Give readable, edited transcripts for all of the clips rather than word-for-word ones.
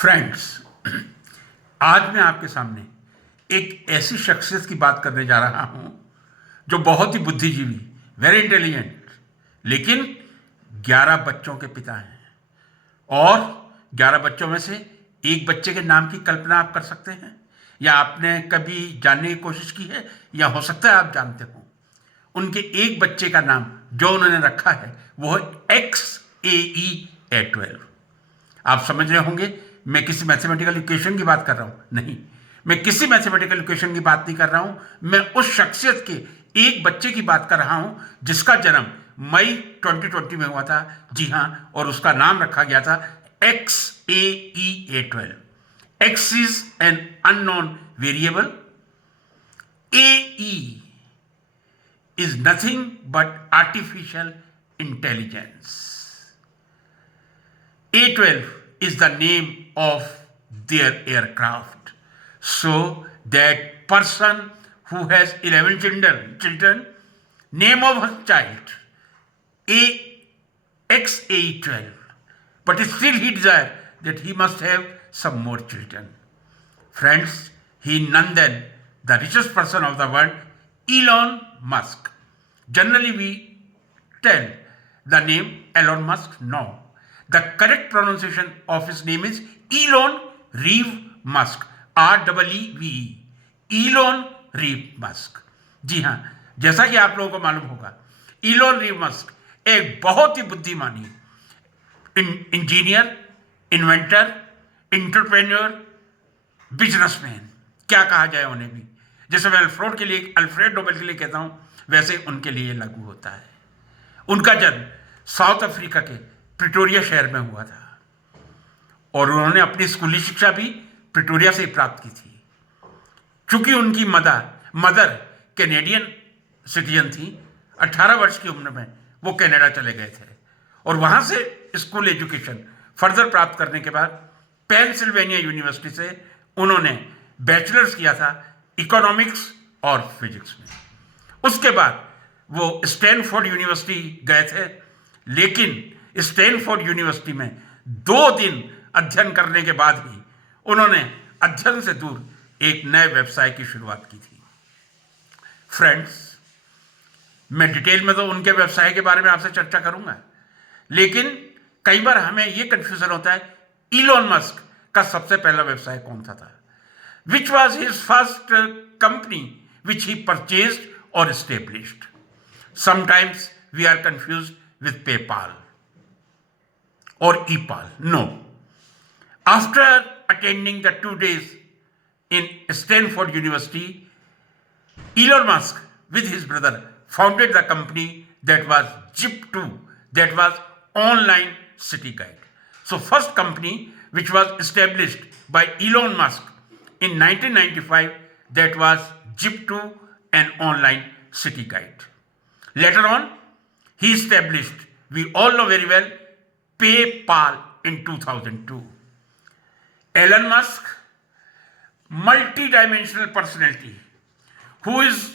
Friends, आज मैं आपके सामने एक ऐसी शख्सियत की बात करने जा रहा हूं जो बहुत ही बुद्धिजीवी, वेरी इंटेलिजेंट, लेकिन 11 बच्चों के पिता हैं। और 11 बच्चों में से एक बच्चे के नाम की कल्पना आप कर सकते हैं, या आपने कभी जानने की कोशिश की है, या हो सकता है आप जानते हो। उनके एक बच्चे का नाम जो उन्होंने रखा है वो है XAE-A12। आप समझ रहे होंगे मैं किसी मैथमेटिकल इक्वेशन की बात कर रहा हूं? नहीं, मैं किसी मैथमेटिकल इक्वेशन की बात नहीं कर रहा हूं। मैं उस शख्सियत के एक बच्चे की बात कर रहा हूं जिसका जन्म मई 2020 में हुआ था। जी हां, और उसका नाम रखा गया था XAE-A12। X is an unknown variable, AE is nothing but artificial intelligence. A12 is the name of their aircraft. So that person who has 11 children, name of her child A XA12, but still he desire that he must have some more children. Friends, he none than the richest person of the world, Elon Musk. Generally, we tell the name Elon Musk. No, the correct pronunciation of his name is Elon Reeve Musk. REEVE. Elon Reeve Musk. जी हाँ, जैसा कि आप लोगों को मालूम होगा, Elon रीव Musk एक बहुत ही बुद्धिमानी इंजीनियर, इन्वेंटर, इंटरप्रेन्योर, बिजनेसमैन, क्या कहा जाए उन्हें भी। जैसे मैं अल्फ्रेड नोबेल के लिए कहता हूं, वैसे उनके लिए लागू होता है। उनका जन्म साउथ अफ्रीका के प्रिटोरिया शहर में हुआ था और उन्होंने अपनी स्कूली शिक्षा भी प्रिटोरिया से ही प्राप्त की थी। चूंकि उनकी मदर कैनेडियन सिटीजन थी, 18 वर्ष की उम्र में वो कनाडा चले गए थे और वहां से स्कूल एजुकेशन फर्दर प्राप्त करने के बाद पेंसिल्वेनिया यूनिवर्सिटी से उन्होंने बैचलर्स किया था इकोनॉमिक्स और फिजिक्स में। उसके बाद वो स्टैनफोर्ड यूनिवर्सिटी गए थे, लेकिन स्टैनफोर्ड यूनिवर्सिटी में 2 दिन अध्ययन करने के बाद ही उन्होंने अध्ययन से दूर एक नए व्यवसाय की शुरुआत की थी। फ्रेंड्स, मैं डिटेल में तो उनके व्यवसाय के बारे में आपसे चर्चा करूंगा, लेकिन कई बार हमें यह कंफ्यूजन होता है इलोन मस्क का सबसे पहला व्यवसाय कौन सा था। Which was his first company which he purchased or established. Sometimes we are confused with PayPal or ePal. No. After attending the 2 days in Stanford University, Elon Musk with his brother founded the company that was Zip2, that was online city guide. So first company which was established by Elon Musk in 1995, that was Zip2, an online city guide. Later on, he established, we all know very well, PayPal in 2002. Elon Musk, multi-dimensional personality, who is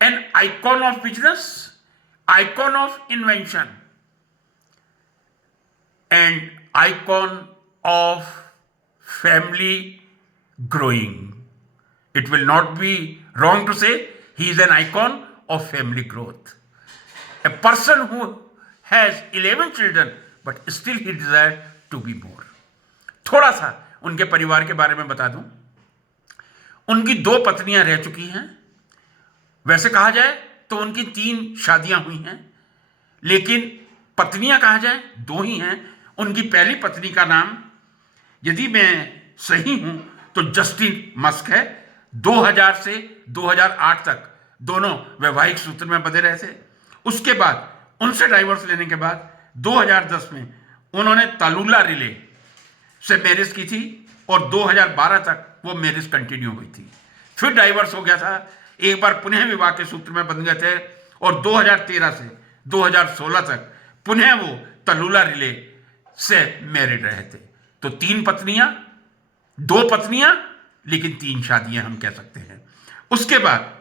an icon of business, icon of invention, and icon of family growing. It will not be wrong to say he is an icon of family growth. A person who has 11 children but still he desires to be more. थोड़ा सा उनके परिवार के बारे में बता दूं। उनकी 2 पत्नियां रह चुकी हैं। वैसे कहा जाए तो उनकी 3 शादियां हुई हैं, लेकिन पत्नियां कहा जाए 2 ही हैं। उनकी पहली पत्नी का नाम, यदि मैं सही हूं तो जस्टिन मस्क है। 2000 से 2008 तक दोनों वैवाहिक सूत्र में बंधे रहे थे। उसके बाद उनसे डाइवोर्स लेने के बाद 2010 में उन्होंने तालुला रिले से मैरिज की थी और 2012 तक वो मैरिज कंटिन्यू हुई थी। फिर डाइवोर्स हो गया था, एक बार पुनः विवाह के सूत्र में बंध गए थे और 2013 से 2016 तक पुनः वो तालुला रिले से मैरिड रहे थे। तो 3 पत्नियां, 2 पत्नियां, लेकिन 3 शादियां हम कह सकते हैं। उसके बाद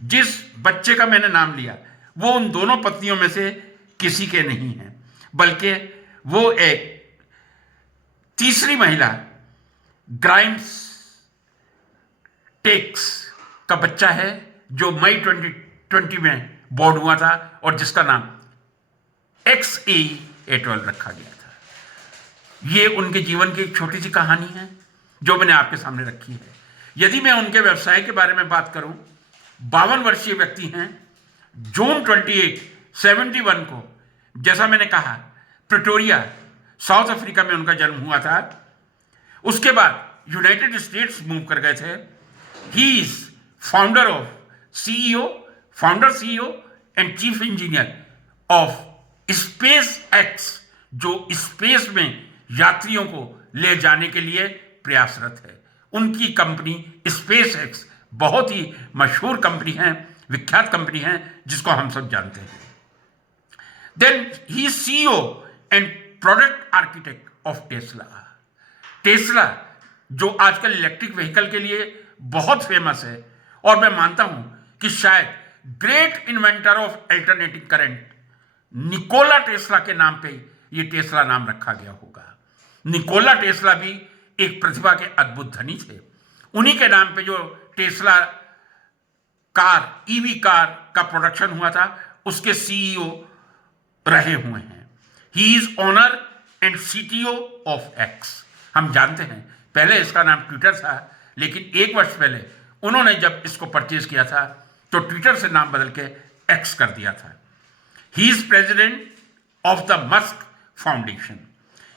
जिस बच्चे का मैंने नाम लिया वो उन दोनों पत्नियों में से किसी के नहीं है, बल्कि वो एक तीसरी महिला ग्राइम्स टेक्स का बच्चा है जो मई 2020 में बोर्ड हुआ था और जिसका नाम XE एटवल रखा गया था। ये उनके जीवन की एक छोटी सी कहानी है जो मैंने आपके सामने रखी है। यदि मैं उनके व्यवसाय के बारे में बात करूं, 52 वर्षीय व्यक्ति हैं। जून 28, 71 को, जैसा मैंने कहा, प्रिटोरिया साउथ अफ्रीका में उनका जन्म हुआ था। उसके बाद यूनाइटेड स्टेट्स मूव कर गए थे। He is founder CEO and chief engineer of space x, जो स्पेस में यात्रियों को ले जाने के लिए प्रयासरत है। उनकी कंपनी स्पेस एक्स बहुत ही मशहूर कंपनी है, विख्यात कंपनी है, जिसको हम सब जानते हैं। Then he CEO and product architect of Tesla, जो आजकल इलेक्ट्रिक व्हीकल के लिए बहुत फेमस है, और मैं मानता हूं कि शायद great inventor of alternating current Nikola Tesla के नाम पे ये टेस्ला नाम रखा गया होगा। निकोला टेस्ला भी एक प्रतिभा के अद्भुत धनी थे। उन्हीं के नाम पे जो टेस्ला कार, ईवी कार का प्रोडक्शन हुआ था, उसके सीईओ रहे हुए हैं। He is owner and CTO of x. हम जानते हैं पहले इसका नाम ट्विटर था, लेकिन 1 वर्ष पहले उन्होंने जब इसको परचेज किया था तो ट्विटर से नाम बदल के एक्स कर दिया था। He is president of the Musk foundation.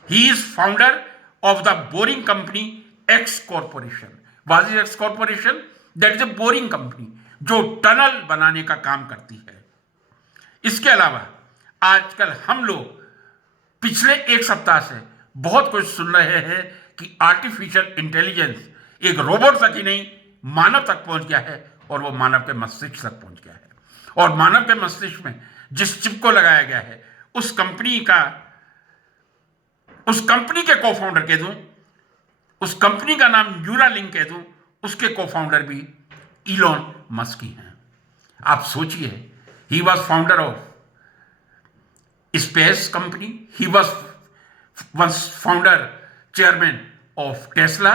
He is founder of the boring company X Corporation. What is X Corporation? That is a boring company जो टनल बनाने का काम करती है। इसके अलावा आजकल हम लोग पिछले 1 सप्ताह से बहुत कुछ सुन रहे हैं कि आर्टिफिशियल इंटेलिजेंस एक रोबोट तक ही नहीं, मानव तक पहुंच गया है, और वो मानव के मस्तिष्क तक पहुंच गया है। और मानव के मस्तिष्क में जिस चिप को लगाया गया है, उस कंपनी के को फाउंडर कह दूं, उस कंपनी का नाम न्यूरालिंक कह दूं, उसके को फाउंडर भी इलॉन मस्क ही हैं। आप सोचिए, he was founder of space company, he was founder chairman of Tesla,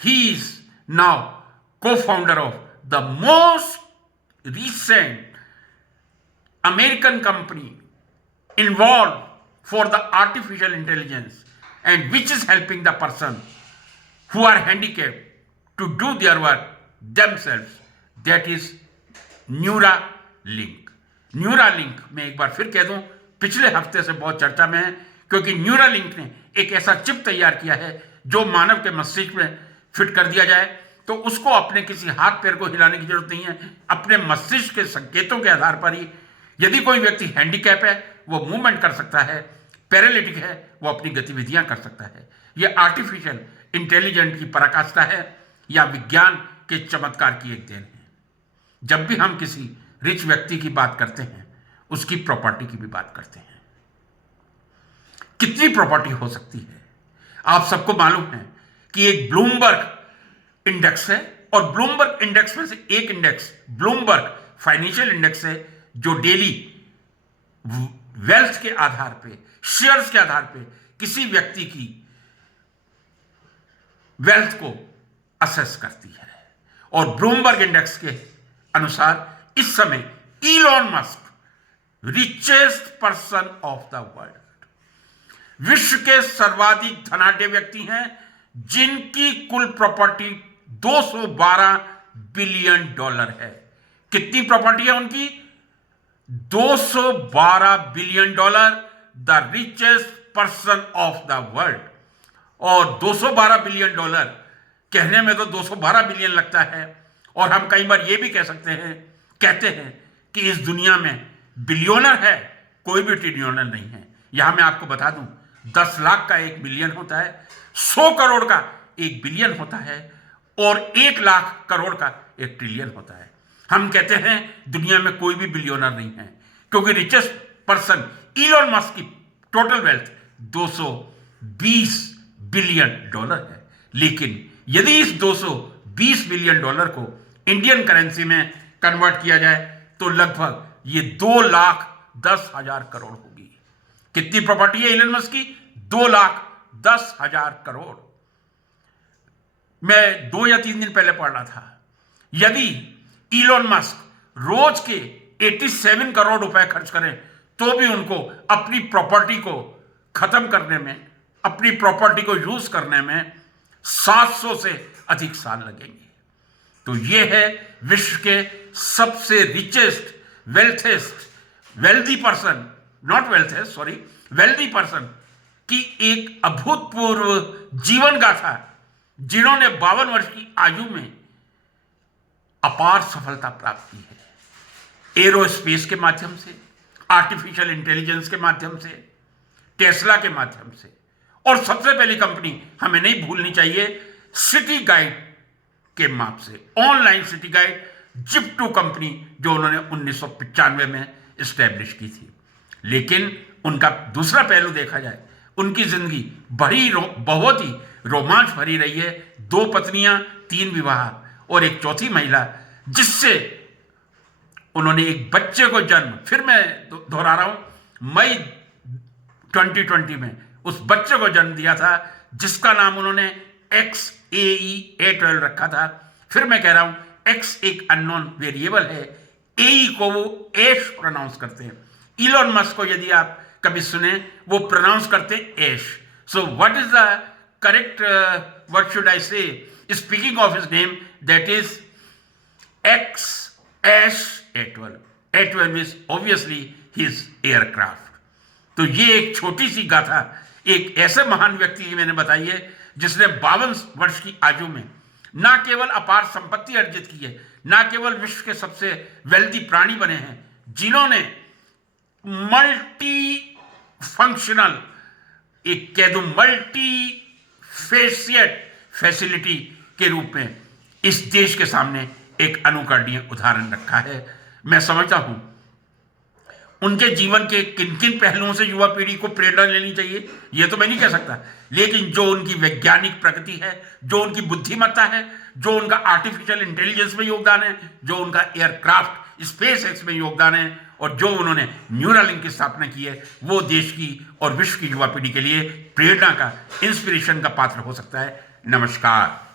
he is now co founder of the most recent American company involved for the artificial intelligence and which is helping the person who are handicapped to do their work themselves, that is Neuralink. Neuralink मैं एक बार फिर कह दूं, पिछले हफ्ते से बहुत चर्चा में है, क्योंकि Neuralink ने एक ऐसा चिप तैयार किया है जो मानव के मस्तिष्क में फिट कर दिया जाए तो उसको अपने किसी हाथ पैर को हिलाने की जरूरत नहीं है। अपने मस्तिष्क के संकेतों के आधार पर ही, यदि कोई व्यक्ति हैंडीकैप है वो मूवमेंट कर सकता है, पैरालिटिक है वो अपनी गतिविधियां कर सकता है। यह आर्टिफिशियल इंटेलिजेंस की पराकाष्ठा है या विज्ञान के चमत्कार की एक देन है। जब भी हम किसी रिच व्यक्ति की बात करते हैं, उसकी प्रॉपर्टी की भी बात करते हैं। कितनी प्रॉपर्टी हो सकती है? आप सबको मालूम है कि एक ब्लूमबर्ग इंडेक्स है, और ब्लूमबर्ग इंडेक्स में से एक इंडेक्स ब्लूमबर्ग फाइनेंशियल इंडेक्स है, जो डेली वेल्थ के आधार पे, शेयर्स के आधार पे किसी व्यक्ति की वेल्थ को असेस करती है। और ब्लूमबर्ग इंडेक्स के अनुसार इस समय Elon Musk richest person of the world, विश्व के सर्वाधिक धनाढ्य व्यक्ति हैं, जिनकी कुल प्रॉपर्टी $212 बिलियन है। कितनी प्रॉपर्टी है उनकी? $212 billion, the richest person of the world. और $212 बिलियन कहने में तो 212 बिलियन लगता है, और हम कई बार ये भी कहते हैं कि इस दुनिया में बिलियनर है, कोई भी ट्रिलियनर नहीं है। यहां मैं आपको बता दूं, 10 लाख का 1 बिलियन होता है, 100 करोड़ का 1 बिलियन होता है, और 1 लाख करोड़ का 1 ट्रिलियन होता है। हम कहते हैं दुनिया में कोई भी बिलियनर नहीं है, क्योंकि रिचेस्ट पर्सन इलॉन मस्क की टोटल वेल्थ $220 बिलियन है। लेकिन यदि इस $220 बिलियन को इंडियन करेंसी में कन्वर्ट किया जाए तो लगभग ये 2,10,000 करोड़ होगी। कितनी प्रॉपर्टी है इलॉन मस्क की? 2,10,000 करोड़। मैं 2 या 3 दिन पहले पढ़ रहा था, यदि इलॉन मस्क रोज के 87 करोड़ रुपए खर्च करें तो भी उनको अपनी प्रॉपर्टी को खत्म करने में, अपनी प्रॉपर्टी को यूज करने में 700 से अधिक साल लगेंगे। तो ये है विश्व के सबसे richest, wealthy person, not wealthiest, sorry, wealthy person की एक अभूतपूर्व जीवन गाथा, जिन्होंने 52 वर्ष की आयु में अपार सफलता प्राप्त की है। एरोस्पेस के माध्यम से, आर्टिफिशियल इंटेलिजेंस के माध्यम से, टेस्ला के माध्यम से, और सबसे पहली कंपनी हमें नहीं भूलनी चाहिए, सिटी गाइड के माप से, online city guide, Zepto company, जो उन्होंने 1995 में स्टैब्लिश की थी। लेकिन उनका दूसरा पहलू देखा जाए, उनकी जिंदगी बहुत ही रोमांच भरी रही है। 2 पत्नियां, 3 विवाह और एक चौथी महिला, जिससे उन्होंने एक बच्चे को जन्म, फिर मैं दोहरा रहा हूं, मई 2020 में उस बच्चे को जन्म दिया था, जिसका नाम उन्होंने XAE-A12 रखा था। फिर मैं कह रहा हूं, X एक अननोन वेरिएबल है, AE को वो एश प्रोनाउंस करते हैं। इलॉन मस्क को यदि आप कभी सुने, वो प्रोनाउंस करते हैं Ash. So what is the correct, what should I say, speaking of his name, that is XAsh-A12. A12 is obviously his aircraft. तो ये एक छोटी सी गाथा एक ऐसे महान व्यक्ति की मैंने बताई है, जिसने 52 वर्ष की आयु में ना केवल अपार संपत्ति अर्जित की है, ना केवल विश्व के सबसे वेल्दी प्राणी बने हैं, जिन्होंने मल्टी फंक्शनल, एक कह दूं मल्टी फेसियट फैसिलिटी के रूप में इस देश के सामने एक अनुकरणीय उदाहरण रखा है। मैं समझता हूं उनके जीवन के किन किन पहलुओं से युवा पीढ़ी को प्रेरणा लेनी चाहिए, यह तो मैं नहीं कह सकता, लेकिन जो उनकी वैज्ञानिक प्रगति है, जो उनकी बुद्धिमत्ता है, जो उनका आर्टिफिशियल इंटेलिजेंस में योगदान है, जो उनका एयरक्राफ्ट स्पेस एक्स में योगदान है, और जो उन्होंने न्यूरालिंक की स्थापना की है, वो देश की और विश्व की युवा पीढ़ी के लिए प्रेरणा का, इंस्पिरेशन का पात्र हो सकता है। नमस्कार।